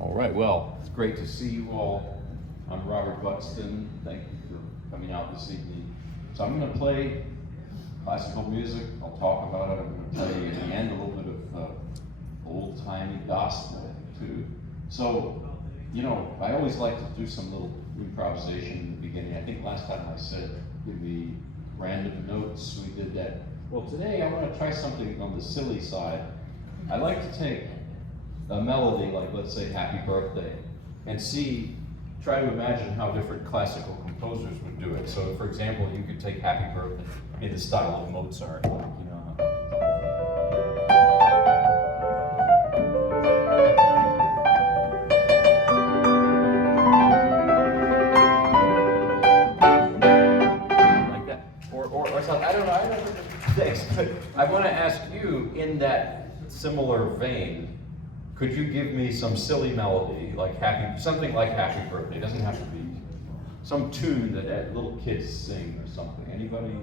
All right, well, it's great to see you all. I'm Robert Buxton. Thank you for coming out this evening. So I'm going to play classical music. I'll talk about it. I'm going to play in the end a little bit of old-timey gospel too. So, you know, I always like to do some little improvisation in the beginning. I think last time I said give me random notes. We did that. Well, today I want to try something on the silly side. I like to take a melody, like let's say Happy Birthday, and try to imagine how different classical composers would do it. So for example, you could take Happy Birthday in the style of Mozart, like, you know. Like that, or something, I don't know, thanks, but I want to ask you, in that similar vein, could you give me some silly melody, like something like Happy Birthday? It doesn't have to be some tune that little kids sing or something. Anybody?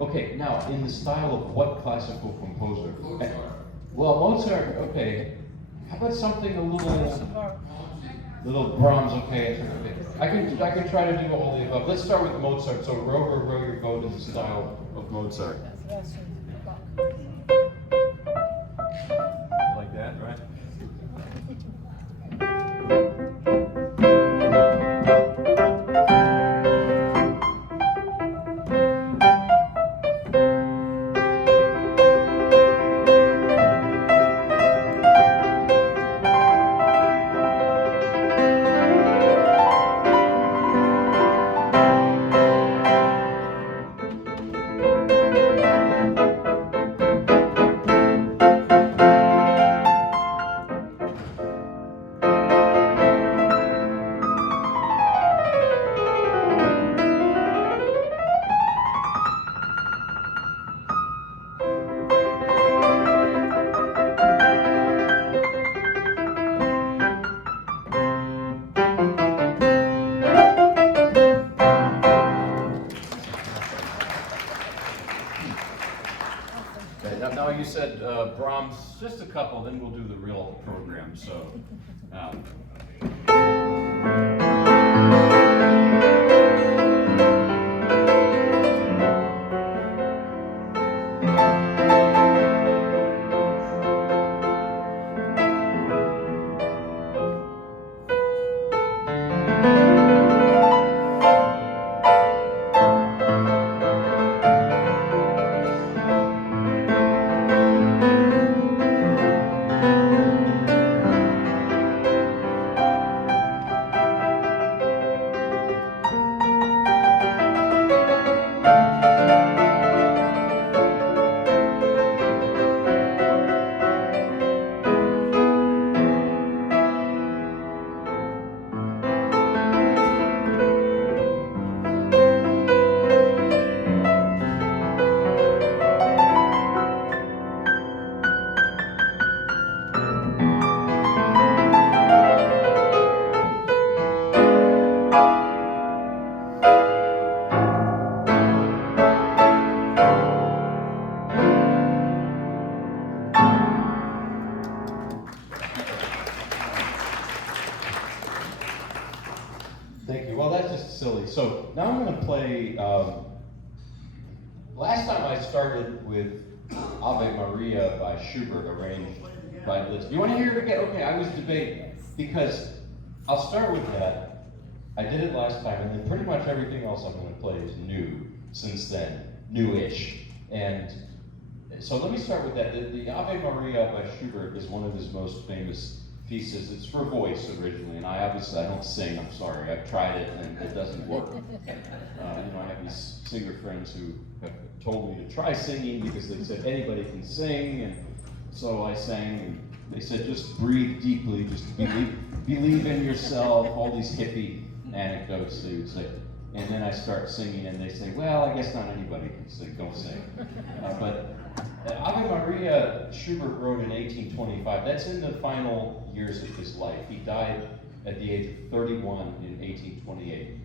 Okay, now in the style of what classical composer? Mozart. Well, Mozart. Okay. How about something a little Brahms? Okay. I can try to do all the above. Let's start with Mozart. So row your boat in the style of Mozart. Like that, right? Now you said Brahms, just a couple, then we'll do the real program. So. Thank you. Well, that's just silly. So now I'm going to play. Last time I started with Ave Maria by Schubert, arranged by Liszt. You want to hear it again? Okay, I was debating because I'll start with that. I did it last time, and then pretty much everything else I'm going to play is new since then, newish. And so let me start with that. The Ave Maria by Schubert is one of his most famous pieces. It's for voice originally, and I don't sing. I'm sorry. I've tried it and it doesn't work. I have these singer friends who have told me to try singing because they said anybody can sing, and so I sang. And they said just breathe deeply, just believe in yourself. All these hippie anecdotes they would say, and then I start singing, and they say, well, I guess not anybody can sing. Don't sing. But Ave Maria, Schubert wrote in 1825. That's in the final years of his life. He died at the age of 31 in 1828.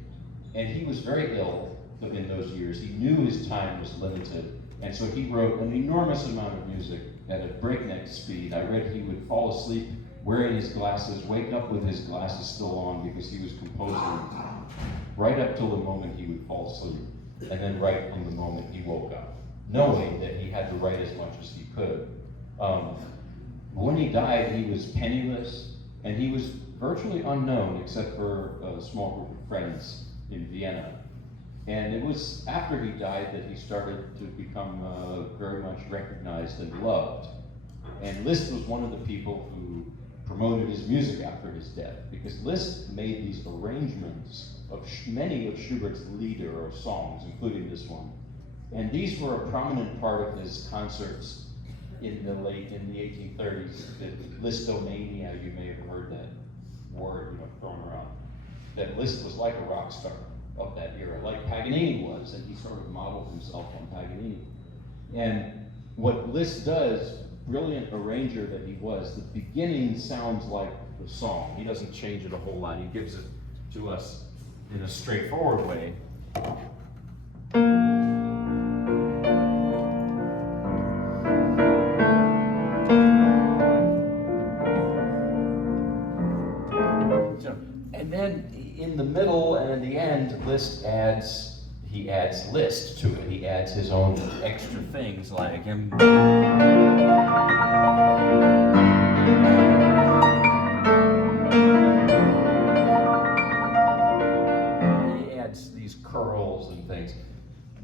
And he was very ill in those years. He knew his time was limited. And so he wrote an enormous amount of music at a breakneck speed. I read he would fall asleep wearing his glasses, wake up with his glasses still on because he was composing right up till the moment he would fall asleep, and then right in the moment he woke up, knowing that he had to write as much as he could. When he died, he was penniless, and he was virtually unknown except for a small group of friends in Vienna. And it was after he died that he started to become very much recognized and loved. And Liszt was one of the people who promoted his music after his death, because Liszt made these arrangements of many of Schubert's lieder or songs, including this one. And these were a prominent part of his concerts in the 1830s. The Listomania, you may have heard that word, thrown around. That Liszt was like a rock star of that era, like Paganini was, and he sort of modeled himself on Paganini. And what Liszt does, brilliant arranger that he was, the beginning sounds like the song. He doesn't change it a whole lot. He gives it to us in a straightforward way. And then in the middle and in the end, Liszt adds Liszt to it. He adds his own extra things like him. He adds these curls and things.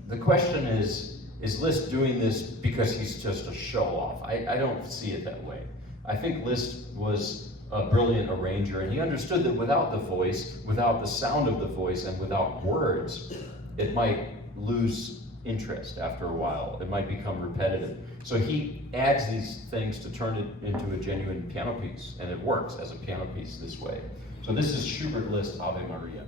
The question is Liszt doing this because he's just a show-off? I don't see it that way. I think Liszt was a brilliant arranger, and he understood that without the voice, without the sound of the voice, and without words, it might lose interest after a while. It might become repetitive. So he adds these things to turn it into a genuine piano piece, and it works as a piano piece this way. So this is Schubert Liszt Ave Maria.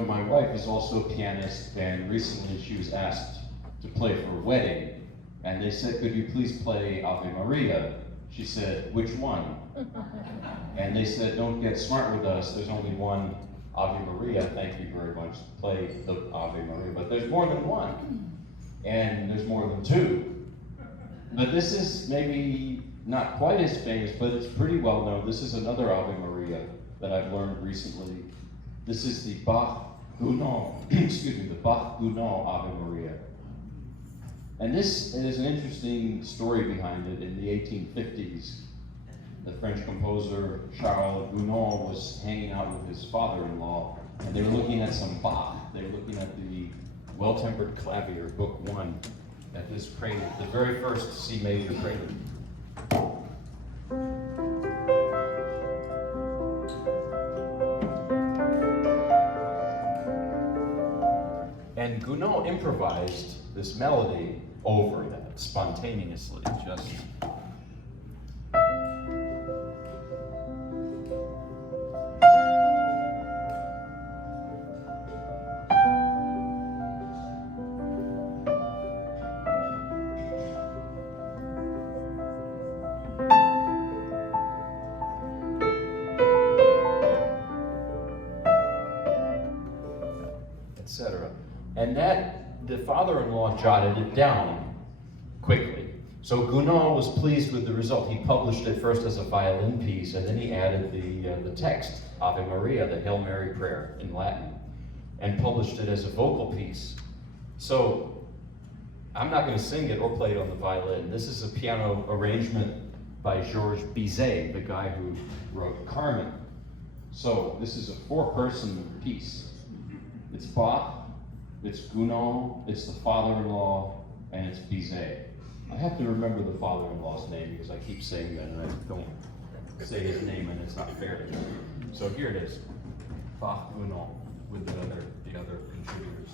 my wife is also a pianist, and recently she was asked to play for a wedding. And they said, could you please play Ave Maria? She said, which one? And they said, don't get smart with us. There's only one Ave Maria. Thank you very much. Play the Ave Maria. But there's more than one. And there's more than two. But this is maybe not quite as famous, but it's pretty well known. This is another Ave Maria that I've learned recently. This is the Bach-Gounod, excuse me, the Bach-Gounod Ave Maria. And this is an interesting story behind it. In the 1850s, the French composer Charles Gounod was hanging out with his father-in-law, and they were looking at some Bach. They were looking at the Well-Tempered Clavier, Book 1, at this prelude, the very first C major prelude. And Gounod improvised this melody over that spontaneously, just. Etc. And that, the father-in-law jotted it down quickly. So Gounod was pleased with the result. He published it first as a violin piece, and then he added the text, Ave Maria, the Hail Mary prayer in Latin, and published it as a vocal piece. So I'm not going to sing it or play it on the violin. This is a piano arrangement by Georges Bizet, the guy who wrote Carmen. So this is a four-person piece. It's Bach, it's Gounod, it's the father-in-law, and it's Bizet. I have to remember the father-in-law's name because I keep saying that and I don't say his name and it's not fair to him. So here it is, Bach, Gounod, with the other contributors.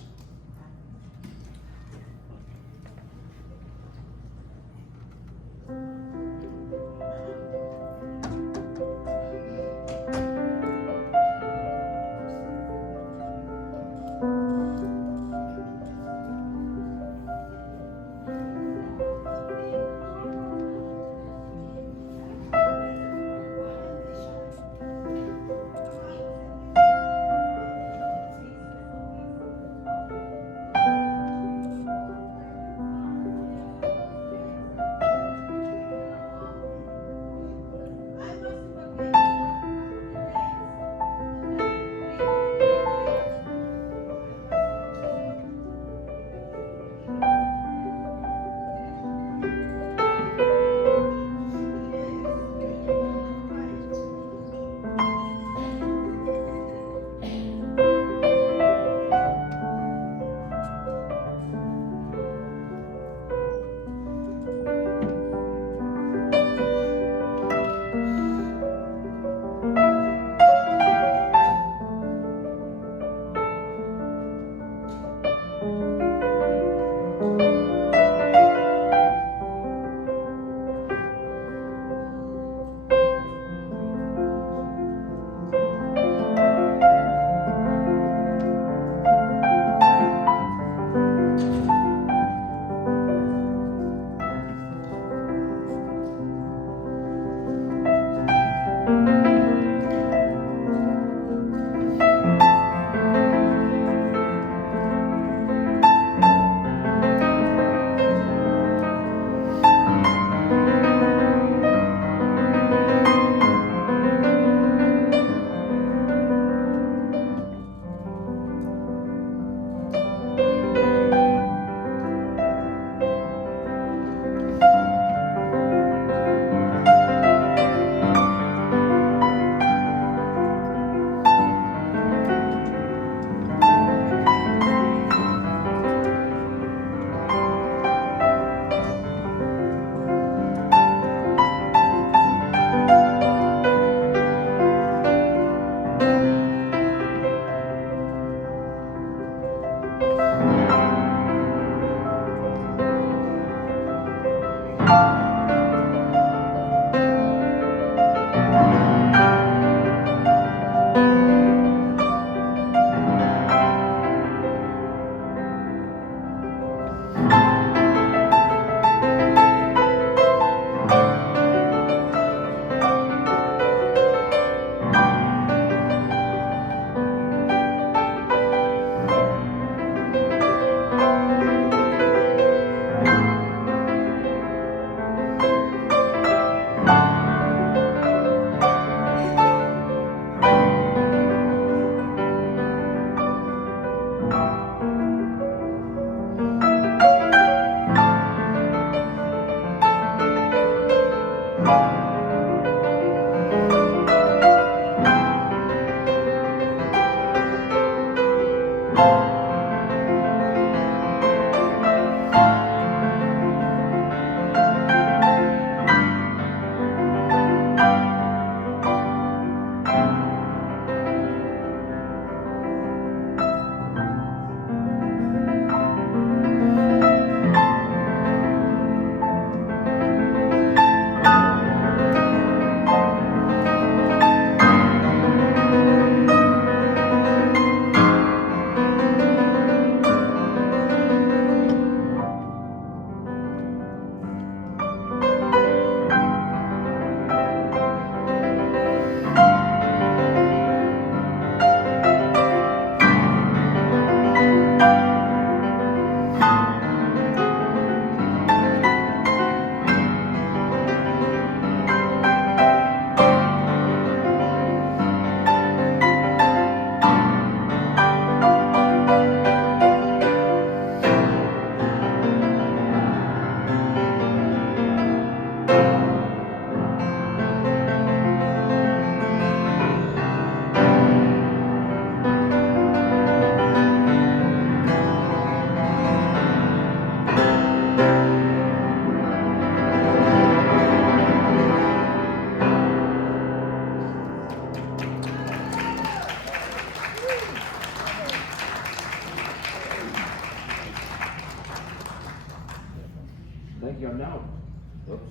Thank you. I'm now. Oops.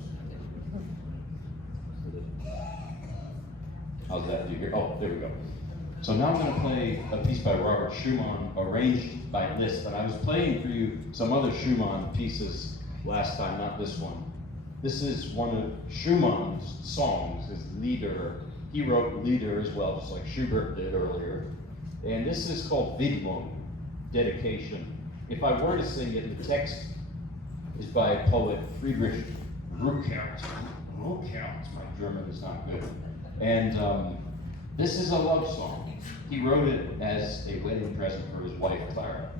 How's that? Do you hear? Oh, there we go. So now I'm going to play a piece by Robert Schumann, arranged by Liszt. And I was playing for you some other Schumann pieces last time, not this one. This is one of Schumann's songs, his Lieder. He wrote Lieder as well, just like Schubert did earlier. And this is called Widmung, dedication. If I were to sing it, the text is by poet Friedrich Ruckert. My German is not good. And this is a love song. He wrote it as a wedding present for his wife, Clara.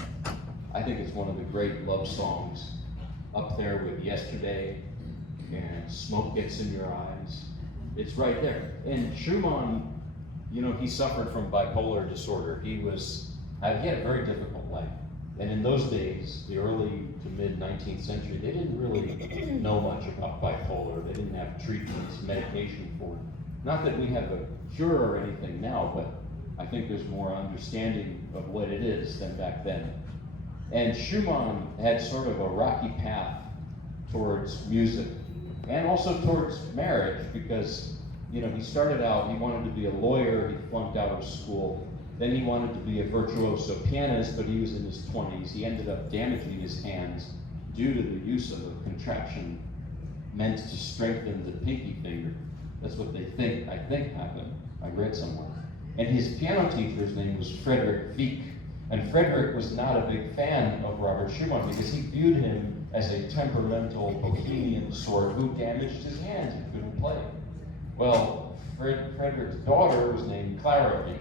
I think it's one of the great love songs, up there with Yesterday and Smoke Gets in Your Eyes. It's right there. And Schumann, you know, he suffered from bipolar disorder. He had a very difficult life. And in those days, the early to mid 19th century, they didn't really know much about bipolar. They didn't have treatments, medication for it. Not that we have a cure or anything now, but I think there's more understanding of what it is than back then. And Schumann had sort of a rocky path towards music and also towards marriage because, you know, he started out, he wanted to be a lawyer, he flunked out of school. Then he wanted to be a virtuoso pianist, but he was in his 20s. He ended up damaging his hands due to the use of a contraption meant to strengthen the pinky finger. That's what I think happened. I read somewhere. And his piano teacher's name was Frederick Wieck. And Frederick was not a big fan of Robert Schumann because he viewed him as a temperamental bohemian sort who damaged his hands and couldn't play. Well, Frederick's daughter was named Clara Wieck.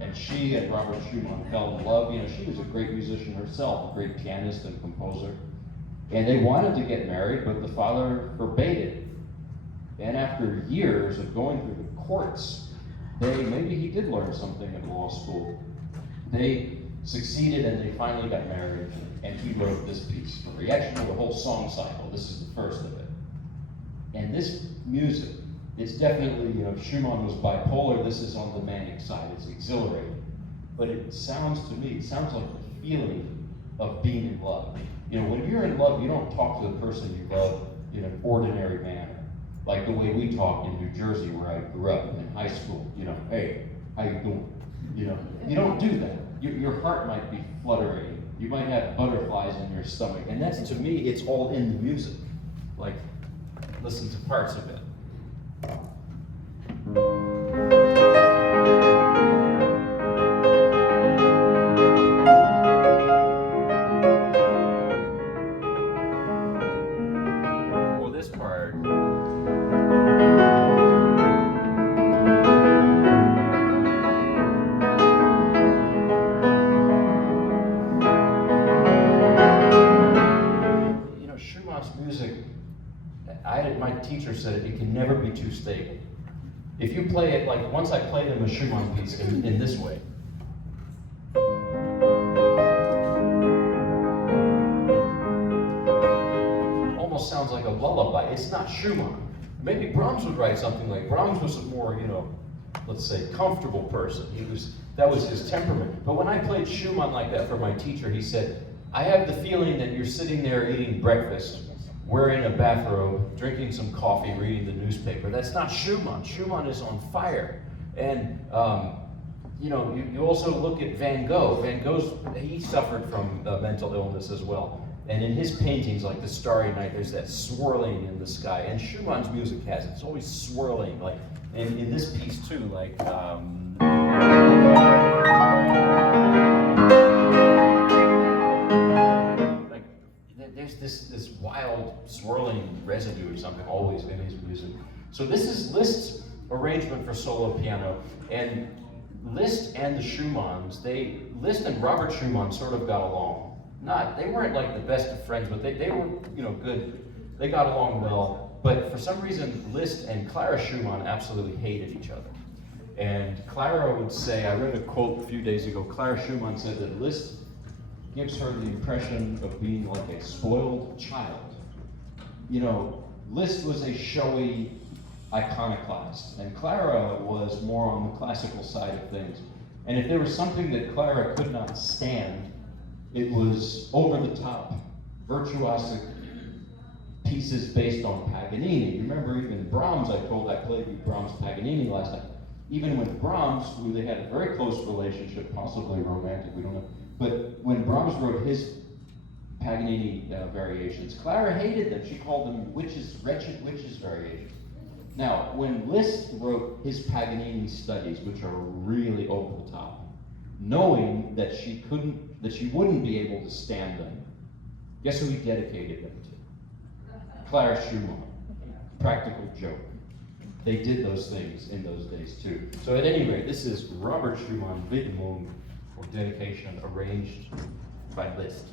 And she and Robert Schumann fell in love. You know, she was a great musician herself, a great pianist and composer. And they wanted to get married, but the father forbade it. And after years of going through the courts, maybe he did learn something at law school. They succeeded and they finally got married, and he wrote this piece for her. He actually wrote a whole song cycle. This is the first of it. And this music, it's definitely, you know, Schumann was bipolar. This is on the manic side. It's exhilarating. But it sounds like the feeling of being in love. You know, when you're in love, you don't talk to the person you love in an ordinary manner. Like the way we talk in New Jersey, where I grew up in high school. You know, hey, how you doing? You know, you don't do that. Your heart might be fluttering. You might have butterflies in your stomach. And that's, to me, it's all in the music. Like, listen to parts of it. Well, this part. You know, Schumann's music My teacher said it can never be too stable. If you play it, like once I played him a Schumann piece in this way, almost sounds like a lullaby. It's not Schumann. Maybe Brahms would write something like, Brahms was a more, let's say, comfortable person. That was his temperament. But when I played Schumann like that for my teacher, he said, I have the feeling that you're sitting there eating breakfast, wearing a bathrobe, drinking some coffee, reading the newspaper. That's not Schumann. Schumann is on fire. And, you also look at Van Gogh. Van Gogh's, he suffered from mental illness as well. And in his paintings, like The Starry Night, there's that swirling in the sky. And Schumann's music has it. It's always swirling. Like, and in this piece too, like, there's this wild swirling residue or something always in his music. So this is Liszt's arrangement for solo piano, and Liszt and the Schumanns, Liszt and Robert Schumann sort of got along. They weren't like the best of friends, but they were, good. They got along well. But for some reason, Liszt and Clara Schumann absolutely hated each other. And Clara would say, I read a quote a few days ago, Clara Schumann said that Liszt gives her the impression of being like a spoiled child. Liszt was a showy iconoclast, and Clara was more on the classical side of things. And if there was something that Clara could not stand, it was over-the-top, virtuosic pieces based on Paganini. Remember, even Brahms, I played with Brahms Paganini last time. Even with Brahms, who they had a very close relationship, possibly romantic, we don't know. But when Brahms wrote his Paganini variations, Clara hated them. She called them wretched witches variations. Now, when Liszt wrote his Paganini studies, which are really over the top, knowing that she wouldn't be able to stand them, guess who he dedicated them to? Clara Schumann. Practical joke. They did those things in those days too. So at any rate, this is Robert Schumann, Widmung, for dedication, arranged by Liszt.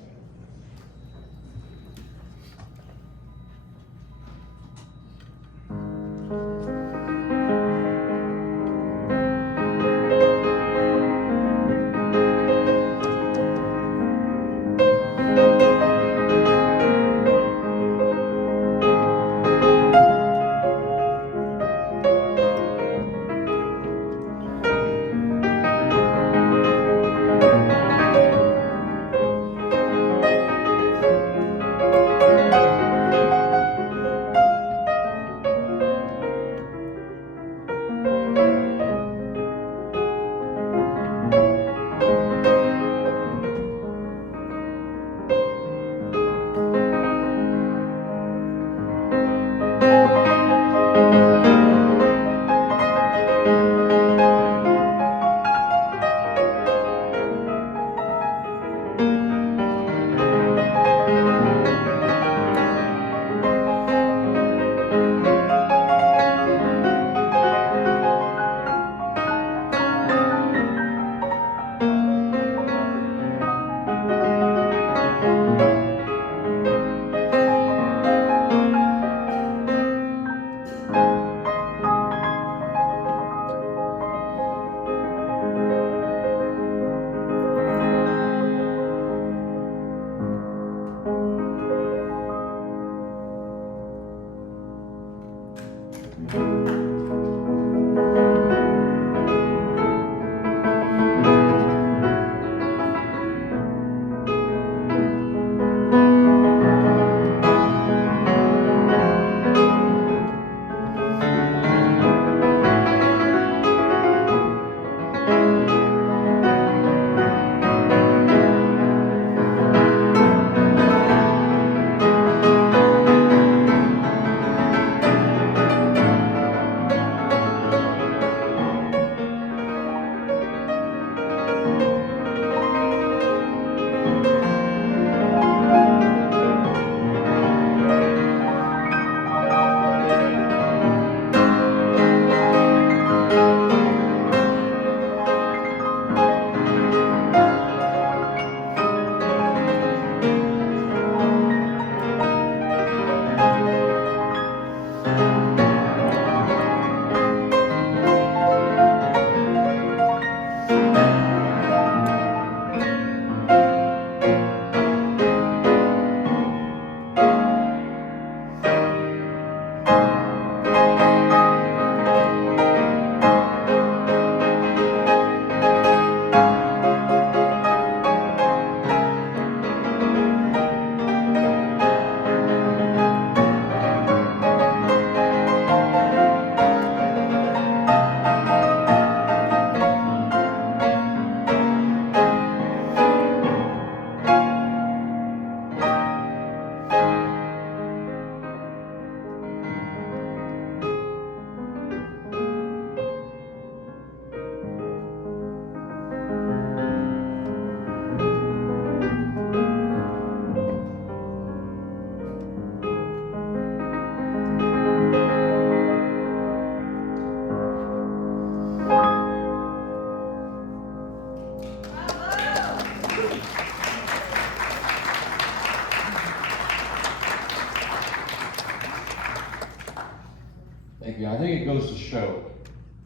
Thank you. I think it goes to show.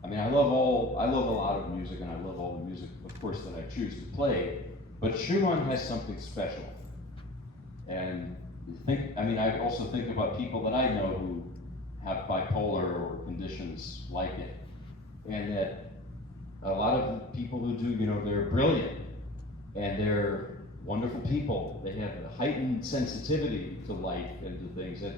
I mean, I love a lot of music, and I love all the music, of course, that I choose to play. But Schumann has something special. And I also think about people that I know who have bipolar or conditions like it, and that a lot of people who do, they're brilliant, and they're wonderful people. They have a heightened sensitivity to life and to things that,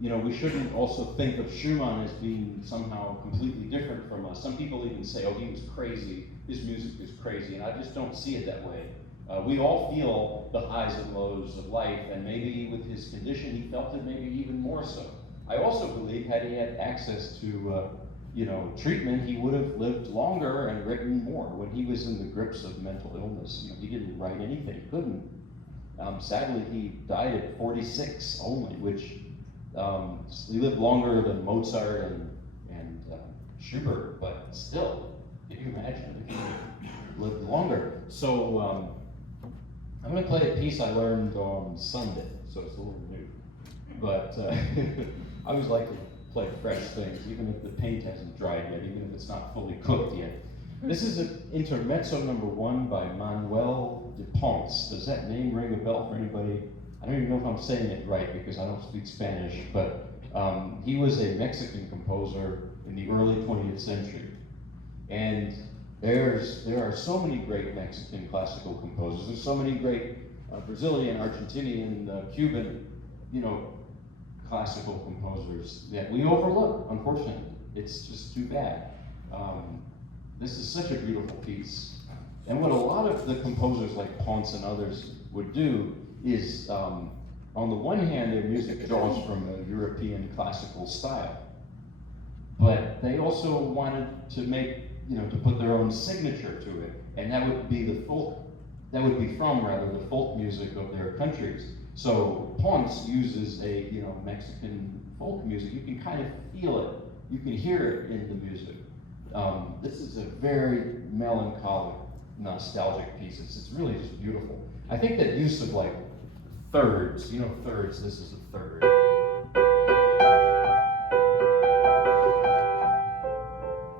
we shouldn't also think of Schumann as being somehow completely different from us. Some people even say, oh, he was crazy, his music is crazy, and I just don't see it that way. We all feel the highs and lows of life, and maybe with his condition, he felt it maybe even more so. I also believe had he had access to, treatment, he would have lived longer and written more. When he was in the grips of mental illness, he didn't write anything, he couldn't. Sadly, he died at 46 only, which he lived longer than Mozart and Schubert, but still, can you imagine if he lived longer? So I'm going to play a piece I learned on Sunday, so it's a little new. But I always like to play fresh things, even if the paint hasn't dried yet, even if it's not fully cooked yet. This is an Intermezzo #1 by Manuel de Ponce. Does that name ring a bell for anybody? I don't even know if I'm saying it right because I don't speak Spanish, but he was a Mexican composer in the early 20th century. And there are so many great Mexican classical composers. There's so many great Brazilian, Argentinian, Cuban, classical composers that we overlook, unfortunately. It's just too bad. This is such a beautiful piece. And what a lot of the composers like Ponce and others would do is, on the one hand, their music draws from a European classical style, but they also wanted to make, to put their own signature to it, and that would be the folk music of their countries. So Ponce uses a, Mexican folk music. You can kind of feel it. You can hear it in the music. This is a very melancholic, nostalgic piece. It's really just beautiful. I think that use of like thirds, thirds, this is a third.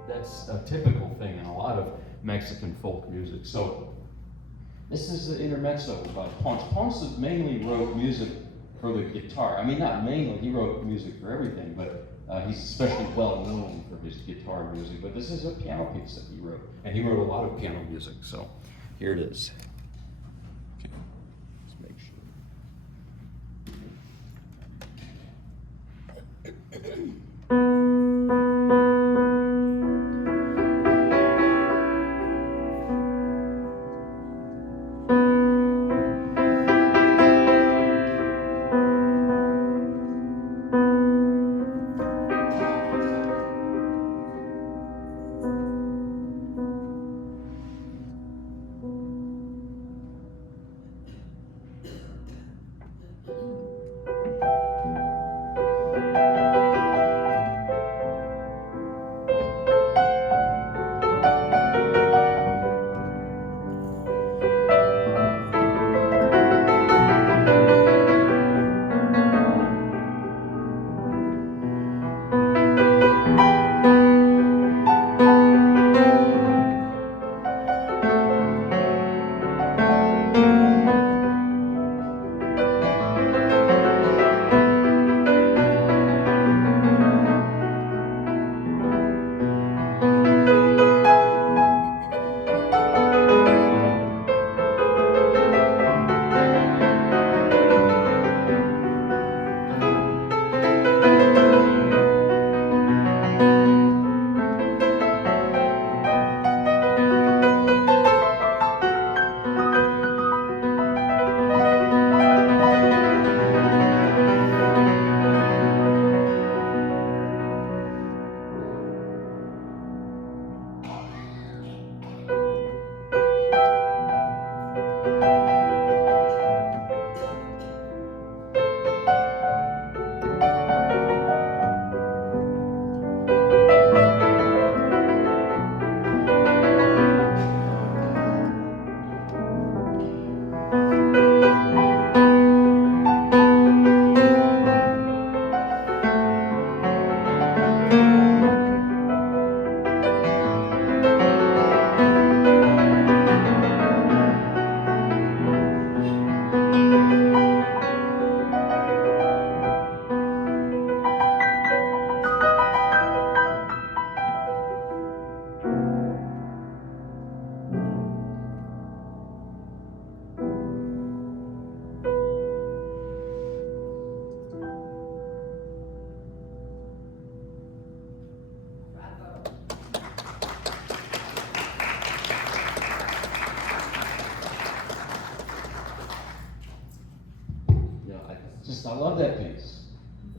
That's a typical thing in a lot of Mexican folk music. So this is the Intermezzo by Ponce. Ponce mainly wrote music for the guitar. I mean, not mainly, he wrote music for everything, but he's especially well known for his guitar music. But this is a piano piece that he wrote, and he wrote a lot of piano music. So here it is. Okay, let's make sure.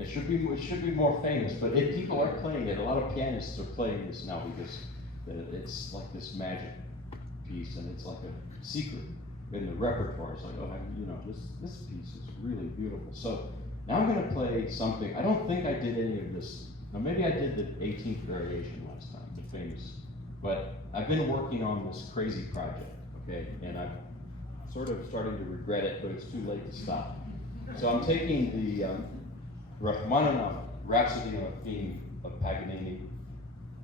it should be more famous, but people are playing it. A lot of pianists are playing this now because it's like this magic piece, and it's like a secret in the repertoire. It's like, oh, this piece is really beautiful. So now I'm going to play something. I don't think I did any of this. Now maybe I did the 18th variation last time, the famous. But I've been working on this crazy project, okay? And I'm sort of starting to regret it, but it's too late to stop. So I'm taking the Rachmaninoff Rhapsody on a Theme of Paganini,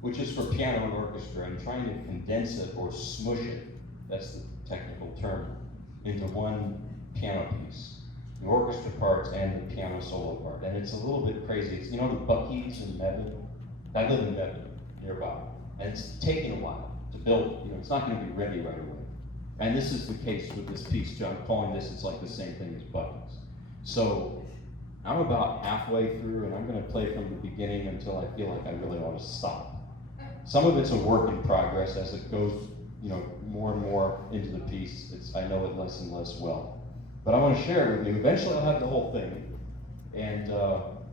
which is for piano and orchestra, and trying to condense it or smush it, that's the technical term, into one piano piece, the orchestra parts and the piano solo part. And it's a little bit crazy. It's, you know, the Bucky's in Medley? I live in Medley, nearby. And it's taking a while to build. You know, it's not going to be ready right away. And this is the case with this piece. I'm calling this, it's like the same thing as Bucky's. So I'm about halfway through, and I'm going to play from the beginning until I feel like I really ought to stop. Some of it's a work in progress as it goes, you know, more and more into the piece. I know it less and less well. But I want to share it with you. Eventually I'll have the whole thing, and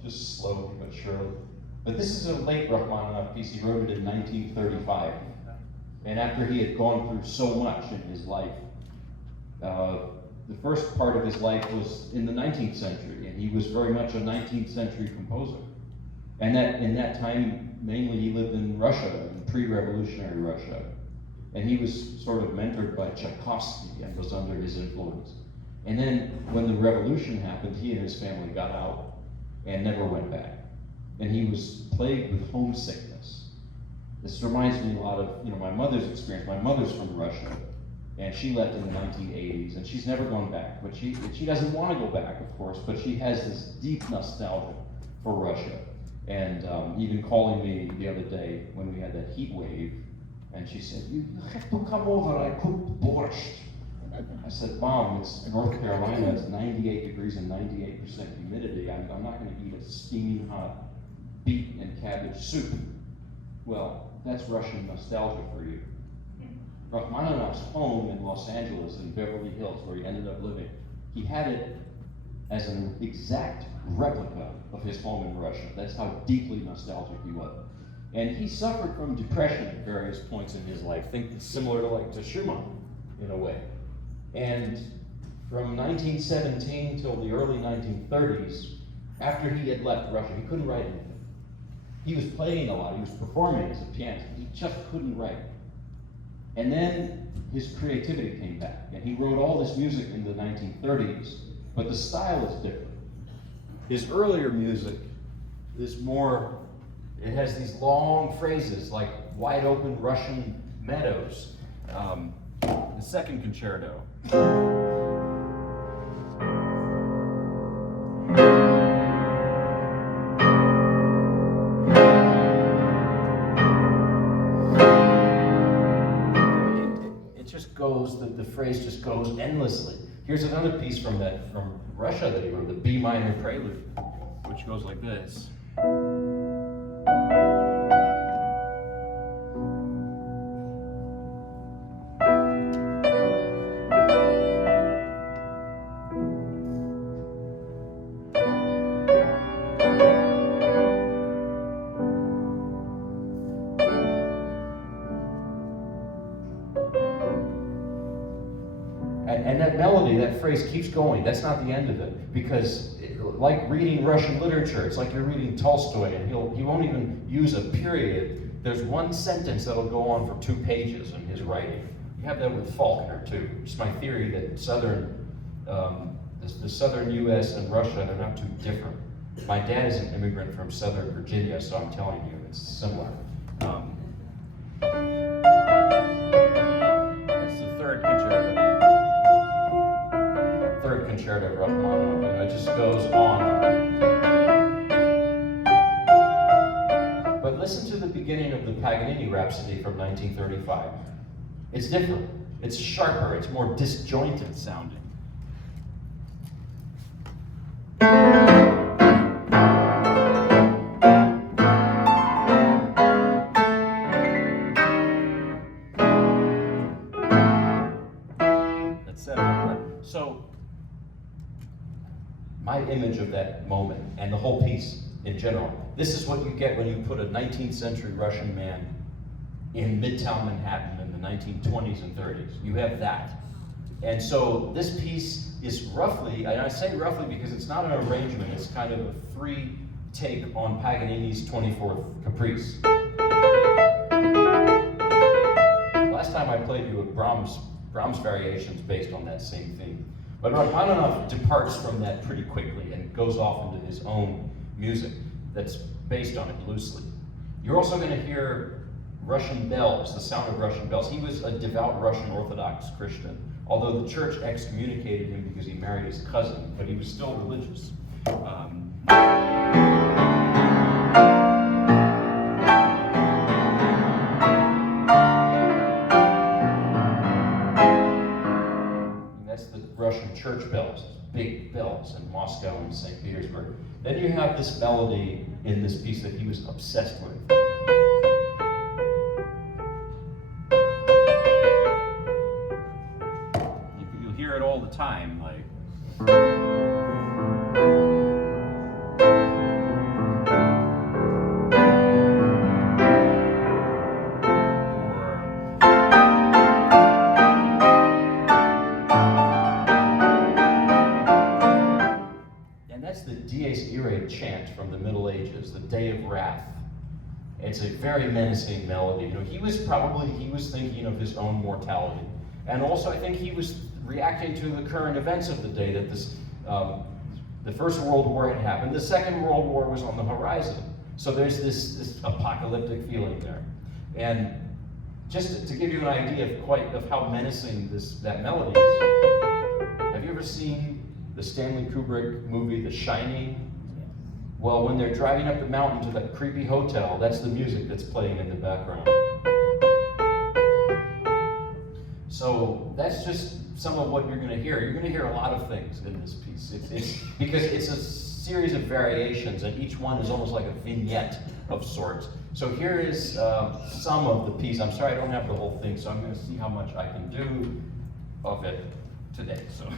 just slowly but surely. But this is a late Rachmaninoff piece. He wrote it in 1935. And after he had gone through so much in his life, the first part of his life was in the 19th century, and he was very much a 19th century composer. And in that time, mainly he lived in Russia, in pre-revolutionary Russia. And he was sort of mentored by Tchaikovsky and was under his influence. And then when the revolution happened, he and his family got out and never went back. And he was plagued with homesickness. This reminds me a lot of, you know, my mother's experience. My mother's from Russia, and she left in the 1980s, and she's never gone back. But she doesn't want to go back, of course, but she has this deep nostalgia for Russia. And even calling me the other day when we had that heat wave, and she said, you have to come over, I cooked borscht. I said, Mom, it's North Carolina, it's 98 degrees and 98% humidity. I'm not going to eat a steaming hot beet and cabbage soup. Well, that's Russian nostalgia for you. Rachmaninoff's home in Los Angeles, in Beverly Hills, where he ended up living, he had it as an exact replica of his home in Russia. That's how deeply nostalgic he was. And he suffered from depression at various points in his life. Think it's similar to Schumann, in a way. And from 1917 till the early 1930s, after he had left Russia, he couldn't write anything. He was playing a lot, he was performing as a pianist, he just couldn't write. And then his creativity came back, and he wrote all this music in the 1930s, but the style is different. His earlier music is more, it has these long phrases like wide open Russian meadows. The second concerto. It just goes, the phrase just goes endlessly. Here's another piece from Russia that he wrote, the B minor prelude, which goes like this. And that melody, that phrase keeps going. That's not the end of it. Because like reading Russian literature, it's like you're reading Tolstoy, and he won't even use a period. There's one sentence that'll go on for 2 pages in his writing. You have that with Faulkner too. It's my theory that the southern U.S. and Russia are not too different. My dad is an immigrant from Southern Virginia, so I'm telling you, it's similar. That's the third concerto. Third concerto of Rachmaninoff, and it just goes on. But listen to the beginning of the Paganini Rhapsody from 1935. It's different. It's sharper. It's more disjointed sounding. image of that moment and the whole piece in general. This is what you get when you put a 19th century Russian man in Midtown Manhattan in the 1920s and 30s. You have that. And so this piece is roughly, and I say roughly because it's not an arrangement, it's kind of a free take on Paganini's 24th Caprice. Last time I played you a Brahms variations based on that same theme. But Rachmaninoff departs from that pretty quickly and goes off into his own music that's based on it loosely. You're also going to hear Russian bells, the sound of Russian bells. He was a devout Russian Orthodox Christian, although the church excommunicated him because he married his cousin, but he was still religious. That's the Russian church bells, big bells in Moscow and St. Petersburg. Then you have this melody in this piece that he was obsessed with. You'll hear it all the time, like. That's the Dies Irae chant from the Middle Ages, the Day of Wrath. It's a very menacing melody. You know, he was thinking of his own mortality. And also I think he was reacting to the current events of the day, that the First World War had happened, the Second World War was on the horizon. So there's this apocalyptic feeling there. And just to give you an idea of how menacing that melody is, have you ever seen the Stanley Kubrick movie, The Shining? Well, when they're driving up the mountain to that creepy hotel, that's the music that's playing in the background. So that's just some of what you're going to hear. You're going to hear a lot of things in this piece. It's because it's a series of variations, and each one is almost like a vignette of sorts. So here is some of the piece. I'm sorry I don't have the whole thing, so I'm going to see how much I can do of it today. So.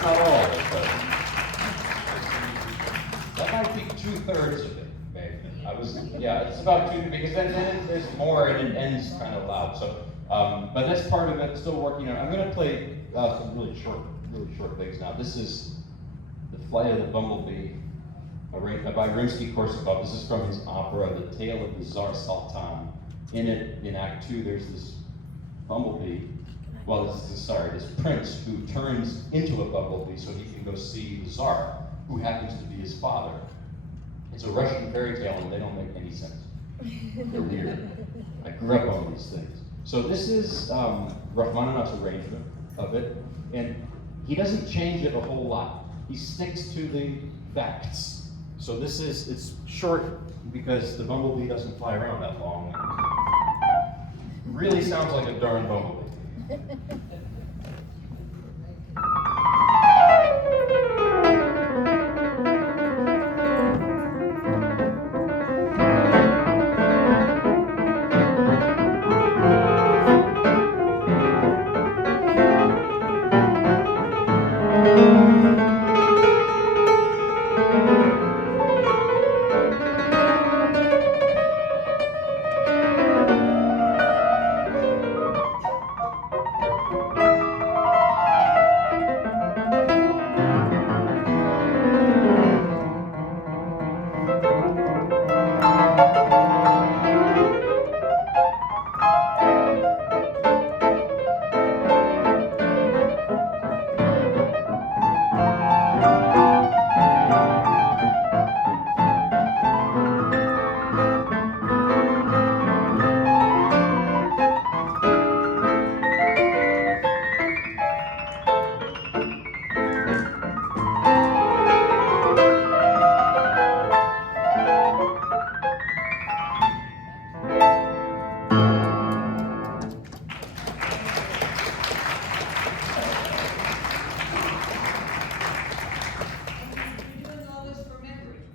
That's not all of it, but that might be 2/3 of it, maybe. Yeah, it's about two, because then there's more and it ends kind of loud. So, but that's part of it. Still working on it. I'm going to play some really short things now. This is The Flight of the Bumblebee, by Rimsky-Korsakov. This is from his opera, The Tale of the Tsar Sultan. In it, in Act 2, there's this bumblebee. Well, this prince who turns into a bumblebee so he can go see the Tsar, who happens to be his father. It's a Russian fairy tale, and they don't make any sense. They're weird. I grew up on these things. So this is Rachmaninoff's arrangement of it, and he doesn't change it a whole lot. He sticks to the facts. So it's short because the bumblebee doesn't fly around that long. It really sounds like a darn bumblebee.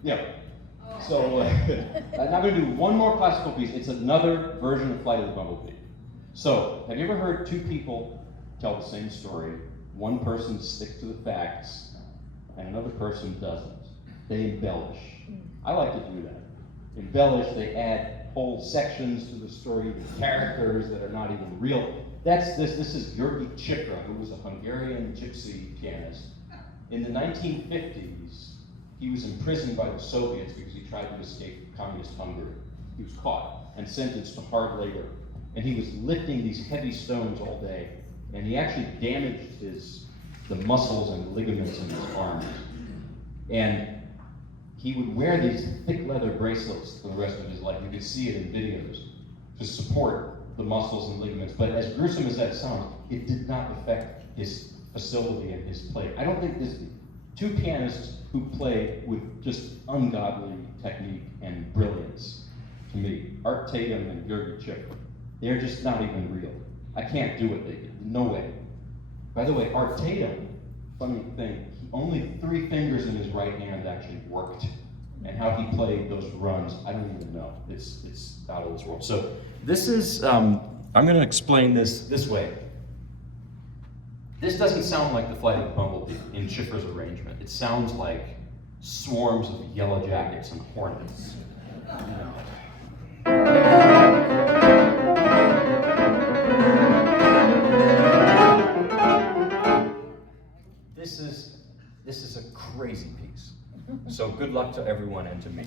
Yeah. So I'm going to do one more classical piece. It's another version of Flight of the Bumblebee. So, have you ever heard two people tell the same story? One person sticks to the facts, and another person doesn't. They embellish. I like to do that. Embellish, they add whole sections to the story, the characters that are not even real. This is György Cipra, who was a Hungarian gypsy pianist. In the 1950s, he was imprisoned by the Soviets because he tried to escape communist Hungary. He was caught and sentenced to hard labor. And he was lifting these heavy stones all day. And he actually damaged the muscles and ligaments in his arms. And he would wear these thick leather bracelets for the rest of his life. You can see it in videos to support the muscles and ligaments. But as gruesome as that sounds, it did not affect his facility and his play. I don't think there's two pianists who play with just ungodly technique and brilliance to me. Art Tatum and György Cipra. They're just not even real. I can't do what they did. No way. By the way, Art Tatum, funny thing, only 3 fingers in his right hand actually worked. And how he played those runs, I don't even know. It's out of this world. So this is, I'm going to explain this way. This doesn't sound like the Flight of the Bumblebee in Cipra's arrangement. It sounds like swarms of yellow jackets and hornets. This is a crazy piece. So good luck to everyone and to me.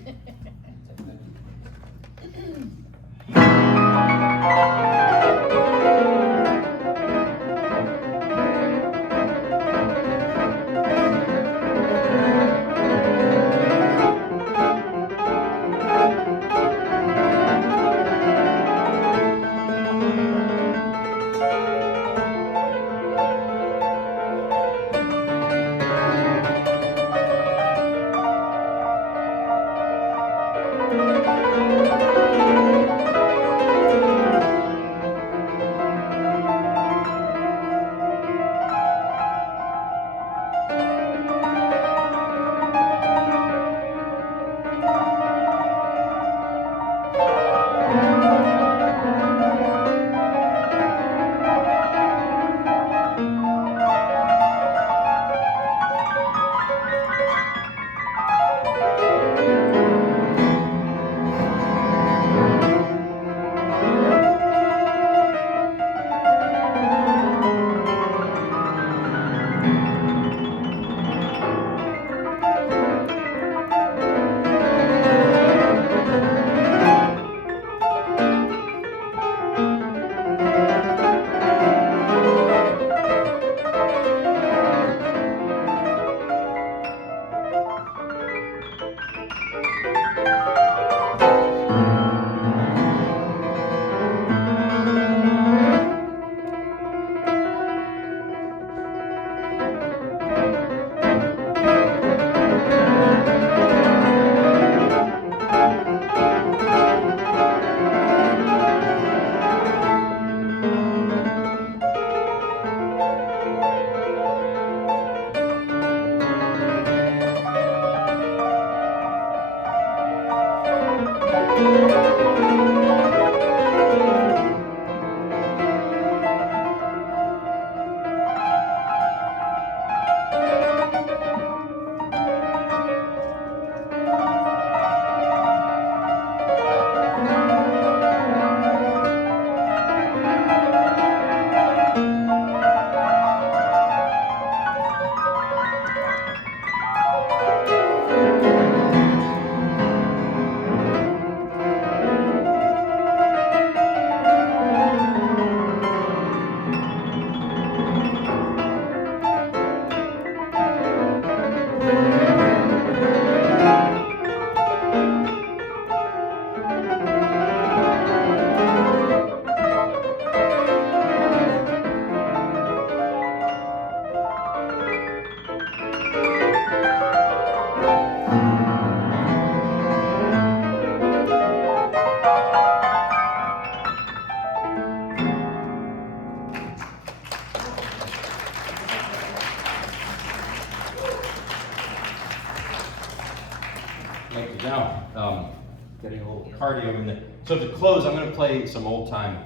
Now, getting a little cardio in there. So to close, I'm going to play some old time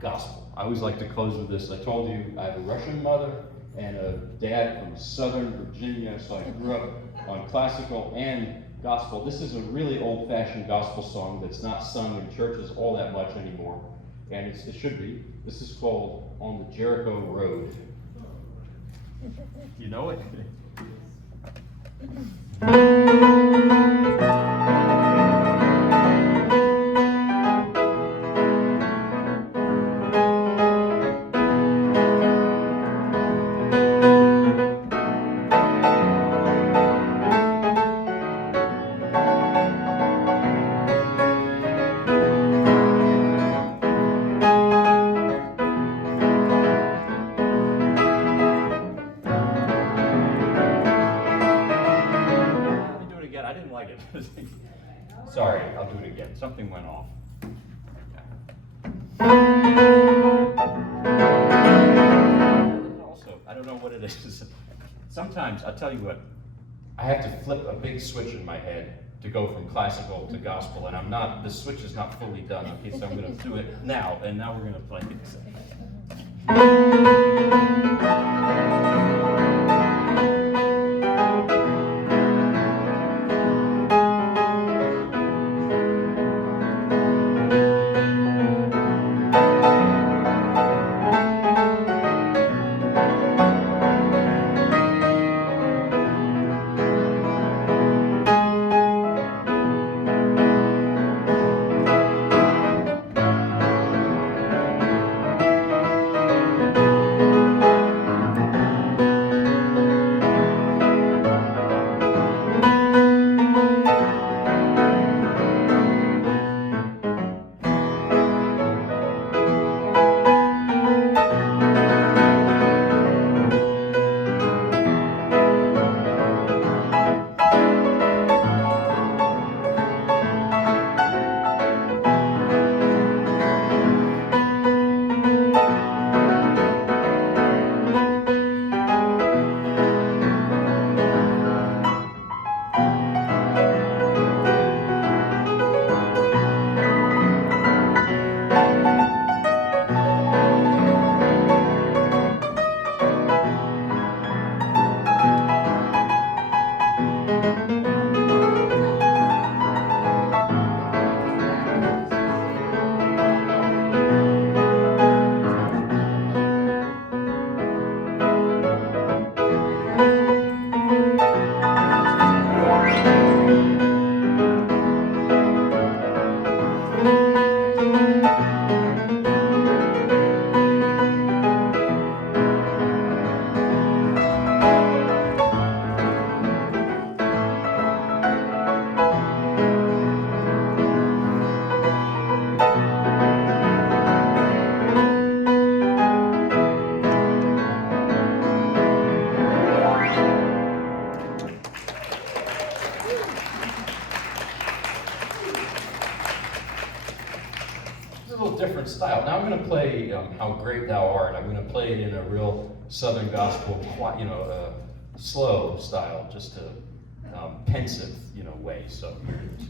gospel. I always like to close with this. I told you I have a Russian mother and a dad from Southern Virginia, so I grew up on classical and gospel. This is a really old-fashioned gospel song that's not sung in churches all that much anymore, and it should be. This is called On the Jericho Road. You know it? I didn't like it. Sorry, I'll do it again. Something went off. Also, I don't know what it is. Sometimes, I'll tell you what, I have to flip a big switch in my head to go from classical to gospel, and the switch is not fully done. Okay, so I'm going to do it now, and now we're going to play it. Different style. Now I'm going to play How Great Thou Art. I'm going to play it in a real Southern gospel, slow style, just a pensive, way. So here it is.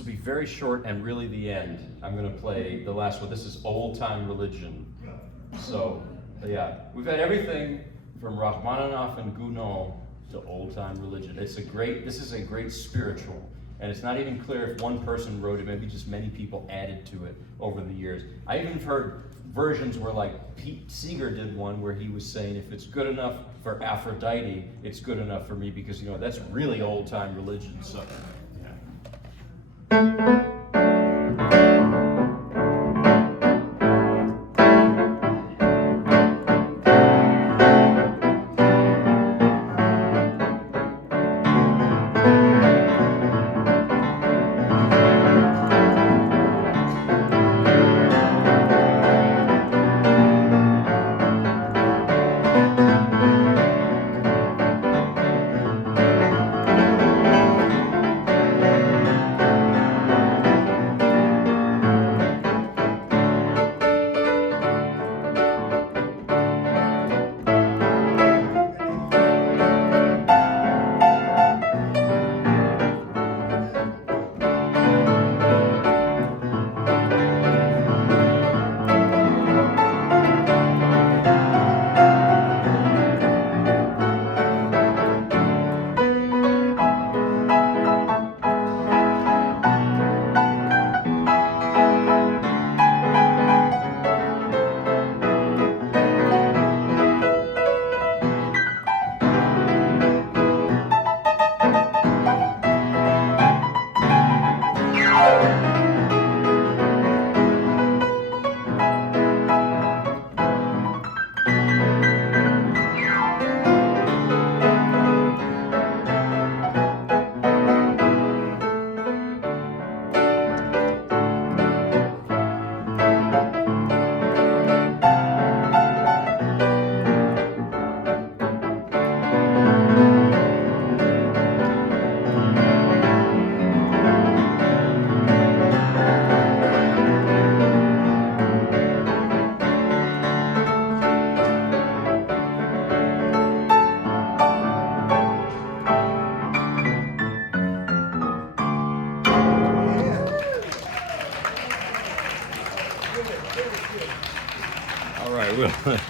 will be very short and really the end. I'm going to play the last one. This is Old Time Religion. So, yeah, we've had everything from Rachmaninoff and Gounod to Old Time Religion. This is a great spiritual. And it's not even clear if one person wrote it, maybe just many people added to it over the years. I even heard versions where like Pete Seeger did one where he was saying, if it's good enough for Aphrodite, it's good enough for me, because that's really old time religion. So, yeah. All right, well.